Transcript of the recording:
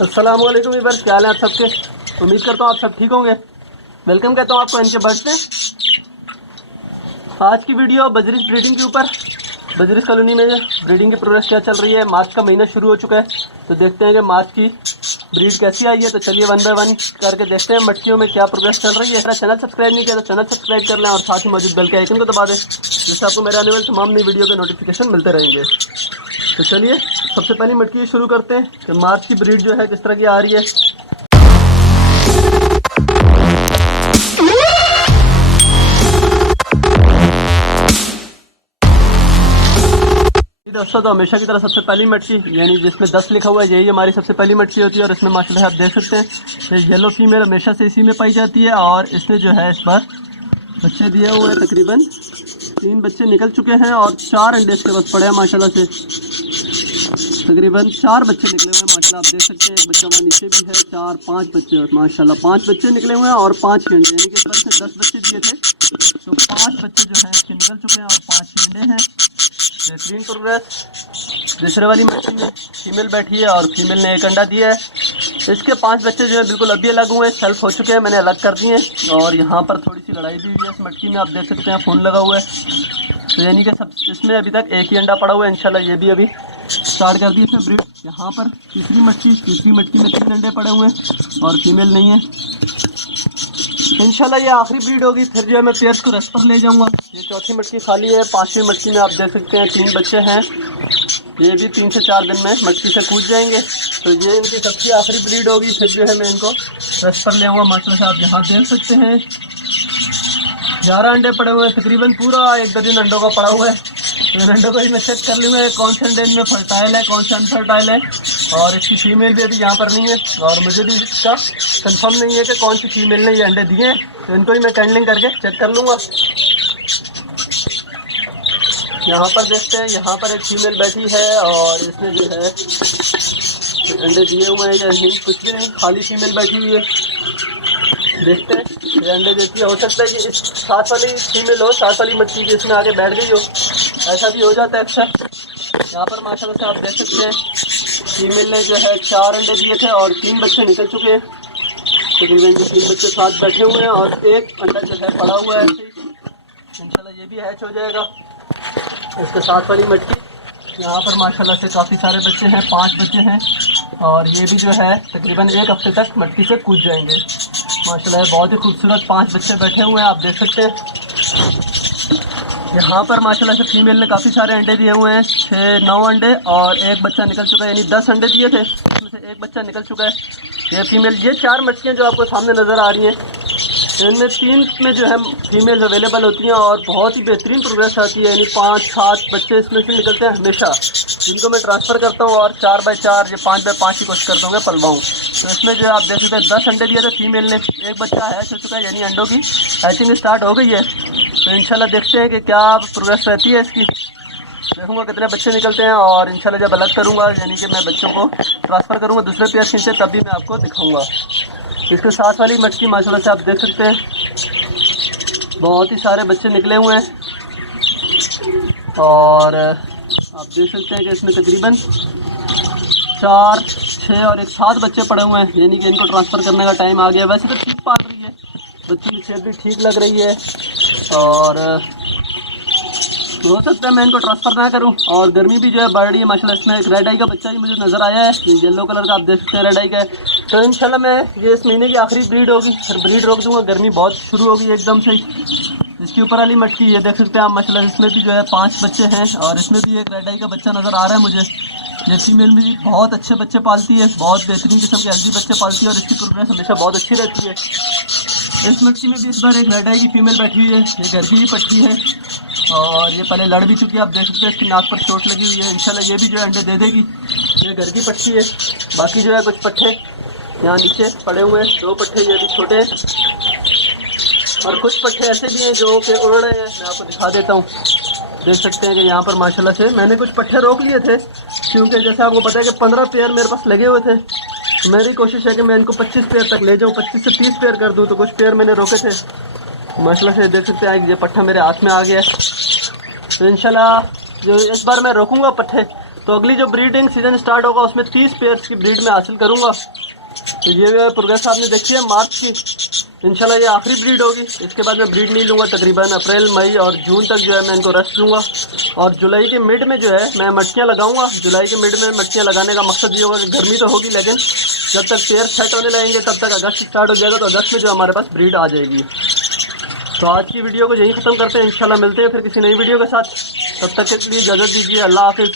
अस्सलाम वालेकुम वीवर्स, क्या हाल है आप सबके। उम्मीद करता हूँ आप सब ठीक होंगे। वेलकम कहता हूँ आपको इनके बर्ड्स में। आज की वीडियो बजरिश ब्रीडिंग के ऊपर। बजरिश कॉलोनी में ब्रीडिंग की प्रोग्रेस क्या चल रही है। मार्च का महीना शुरू हो चुका है, तो देखते हैं कि मार्च की ब्रीड कैसी आई है। तो चलिए वन बाय वन करके देखते हैं मटकियों में क्या प्रोग्रेस चल रही है। चैनल सब्सक्राइब नहीं किया तो चैनल सब्सक्राइब कर लें और साथ ही मौजूद बेल के आइकन को दबा दें, जिससे आपको मेरे आने वाले तमाम नई वीडियो के नोटिफिकेशन मिलते रहेंगे। तो चलिए सबसे पहली मटकी शुरू करते हैं कि मार्च की ब्रीड जो है किस तरह की आ रही है। दोस्तों, तो हमेशा की तरह सबसे पहली मटकी यानी जिसमें 10 लिखा हुआ है, यही हमारी सबसे पहली मटकी होती है। और इसमें माशाल्लाह आप देख सकते हैं ये येलो फीमेल हमेशा से इसी में पाई जाती है। और इसने जो है इस बार बच्चे दिए हुए हैं, तकरीबन 3 बच्चे निकल चुके हैं और 4 अंडे इसके पास पड़े हैं माशाल्लाह से। तकरीबन 4 बच्चे निकले हुए हैं माशाल्लाह, आप देख सकते हैं। एक बच्चा वहाँ नीचे भी है। 4-5 बच्चे और माशाल्लाह 5 बच्चे निकले हुए हैं और 5 अंडे, यानी कि इस बार से 10 बच्चे दिए थे, तो 5 बच्चे जो हैं इसके निकल चुके हैं और 5 अंडे हैं। बेहतरीन प्रोग्रेस। दूसरे वाली मटकी में फीमेल बैठी है और फीमेल ने 1 अंडा दिया है। इसके 5 बच्चे जो है बिल्कुल अभी अलग हुए हैं, सेल्फ हो चुके हैं, मैंने अलग कर दिए हैं। और यहाँ पर थोड़ी सी लड़ाई भी हुई है इस मटकी में, आप देख सकते हैं खून लगा हुआ है। तो यानी कि सब इसमें अभी तक 1 ही अंडा पड़ा हुआ है। इंशाल्लाह ये भी अभी स्टार्ट कर दी इसमें ब्रीड। यहाँ पर तीसरी मटकी में 3 अंडे पड़े हुए हैं और फीमेल नहीं है। इंशाल्लाह ये आखिरी ब्रीड होगी, फिर जो है मैं पेयर्स को रेस्ट पर ले जाऊंगा। ये चौथी मटकी खाली है। 5वीं मटकी में आप देख सकते हैं 3 बच्चे हैं। ये भी 3 से 4 दिन में मटकी से कूद जाएंगे। तो ये इनकी सबसे आखिरी ब्रीड होगी, फिर जो है मैं इनको रेस्ट पर ले आऊँगा। माशाल्लाह से आप यहाँ देख सकते हैं 11 अंडे पड़े हुए हैं। तकरीबन पूरा 1-2 दिन अंडों का पड़ा हुआ है। इन अंडों को ही मैं चेक कर लूँगा कौन से अंडे इनमें फर्टाइल है, कौन से अनफर्टाइल है। और इसकी फीमेल भी अभी यहाँ पर नहीं है और मुझे भी इसका कंफर्म नहीं है कि कौन सी फीमेल ने ये अंडे दिए हैं। तो इनको ही मैं कैंडलिंग करके चेक कर लूँगा। यहाँ पर देखते हैं, यहाँ पर एक फीमेल बैठी है और इसने जो है अंडे दिए हुए हैं या नहीं, कुछ भी नहीं, खाली फीमेल बैठी हुई है। देखते हैं ये अंडे देती है। हो सकता है कि इस साथ वाली फीमेल हो, साथ वाली मटकी की इसमें आगे बैठ गई हो, ऐसा भी हो जाता है अक्सर। यहाँ पर माशाल्लाह से आप देख सकते हैं फीमेल ने जो है 4 अंडे दिए थे और 3 बच्चे निकल चुके हैं। तकरीबन 3 बच्चे साथ बैठे हुए हैं और 1 अंडा जो है पड़ा हुआ है ऐसे ही। इंशाल्लाह ये भी हैच हो जाएगा। इसके साथ वाली मटकी, यहाँ पर माशाल्लाह से काफ़ी सारे बच्चे हैं, 5 बच्चे हैं और ये भी जो है तकरीबन 1 हफ्ते तक मटकी से कूद जाएंगे। माशाल्लाह बहुत ही खूबसूरत 5 बच्चे बैठे हुए हैं, आप देख सकते हैं। यहाँ पर माशाल्लाह से फीमेल ने काफ़ी सारे अंडे दिए हुए हैं, 6-9 अंडे और 1 बच्चा निकल चुका है, यानी 10 अंडे दिए थे, उसमें से 1 बच्चा निकल चुका है। ये फीमेल, ये 4 मटकियाँ जो आपको सामने नज़र आ रही हैं, इनमें 3 में जो है फीमेल अवेलेबल होती हैं और बहुत ही बेहतरीन प्रोग्रेस आती है। यानी 5-7 बच्चे इसमें से निकलते हैं हमेशा, जिनको मैं ट्रांसफ़र करता हूँ और 4x4 या 5x5 की कोशिश करता हूँ मैं पलवाऊँ। तो इसमें जो है आप देख सकते हैं 10 अंडे दिए थे फीमेल ने, 1 बच्चा हैच हो चुका है, यानी अंडों की हैचिंग स्टार्ट हो गई है। तो इंशाल्लाह देखते हैं कि क्या प्रोग्रेस रहती है इसकी, देखूँगा कितने बच्चे निकलते हैं और इंशाल्लाह जब अलग करूँगा, यानी कि मैं बच्चों को ट्रांसफ़र करूँगा दूसरे पेयर से, तब भी मैं आपको दिखाऊँगा। इसके साथ वाली मटकी माशाल्लाह से आप देख सकते हैं बहुत ही सारे बच्चे निकले हुए हैं और आप देख सकते हैं कि इसमें तकरीबन 4, 6 और 7 बच्चे पड़े हुए हैं, यानी कि इनको ट्रांसफ़र करने का टाइम आ गया। वैसे तो ठीक पाल रही है, बच्ची की सेहत भी ठीक लग रही है और हो सकता है मैं इनको ट्रांसफ़र ना करूं। और गर्मी भी जो है बढ़ रही है माशाल्लाह। इसमें एक रेड आई का बच्चा भी मुझे नज़र आया है, येलो कलर का, आप देख सकते हैं रेड आई का है। तो इंशाल्लाह मैं ये इस महीने की आखिरी ब्रीड होगी, फिर ब्रीड रोक दूंगा, गर्मी बहुत शुरू होगी एकदम से। इसकी ऊपर वाली मटकी ये देख सकते हैं आप माशाल्लाह, इसमें भी जो है 5 बच्चे हैं और इसमें भी एक रेड आई का बच्चा नज़र आ रहा है मुझे। ये फीमेल भी बहुत अच्छे बच्चे पालती है, बहुत बेहतरीन किस्म के हेल्दी बच्चे पालती है और इसकी प्रोग्रेस हमेशा बहुत अच्छी रहती है। इस मटकी में भी इस बार एक रेड आई की फीमेल बैठी हुई है, ये घर की ही पट्टी है और ये पहले लड़ भी चुकी है, आप देख सकते हैं इसकी नाक पर चोट लगी हुई है। इंशाल्लाह ये भी जो है अंडे दे देगी। ये घर की पट्टी है। बाकी जो है कुछ पट्ठे यहाँ नीचे पड़े हुए हैं, 2 पट्ठे ये भी छोटे हैं और कुछ पट्ठे ऐसे भी हैं जो कि उड़ रहे हैं, मैं आपको दिखा देता हूँ। देख सकते हैं कि यहाँ पर माशाल्लाह से मैंने कुछ पट्ठे रोक लिए थे, क्योंकि जैसे आपको पता है कि 15 पेयर मेरे पास लगे हुए थे। तो मेरी कोशिश है कि मैं इनको 25 पेयर तक ले जाऊँ, 25 से 30 पेयर कर दूँ। तो कुछ पेयर मैंने रोके थे माशाल्लाह से, देख सकते हैं ये पट्ठा मेरे हाथ में आ गया है। तो इंशाल्लाह जो इस बार मैं रोकूंगा पट्ठे, तो अगली जो ब्रीडिंग सीजन स्टार्ट होगा उसमें 30 पेयर्स की ब्रीड में हासिल करूँगा। तो ये जो है प्रोग्रेस आपने देखी है मार्च की, इंशाल्लाह ये आखिरी ब्रीड होगी। इसके बाद मैं ब्रीड नहीं लूँगा, तकरीबन अप्रैल मई और जून तक जो है मैं इनको रेस्ट दूँगा। और जुलाई के मिड में जो है मैं मटकियाँ लगाऊँगा। जुलाई के मिड में मटकियाँ लगाने का मकसद ये होगा कि गर्मी तो होगी, लेकिन जब तक पेयर सेट होने लगेंगे तब तक अगस्त स्टार्ट हो जाएगा, तो अगस्त में जो हमारे पास ब्रीड आ जाएगी। तो आज की वीडियो को यहीं ख़त्म करते हैं, इंशाल्लाह मिलते हैं फिर किसी नई वीडियो के साथ। तब तक के लिए इजाज़त दीजिए, अल्लाह हाफिज़।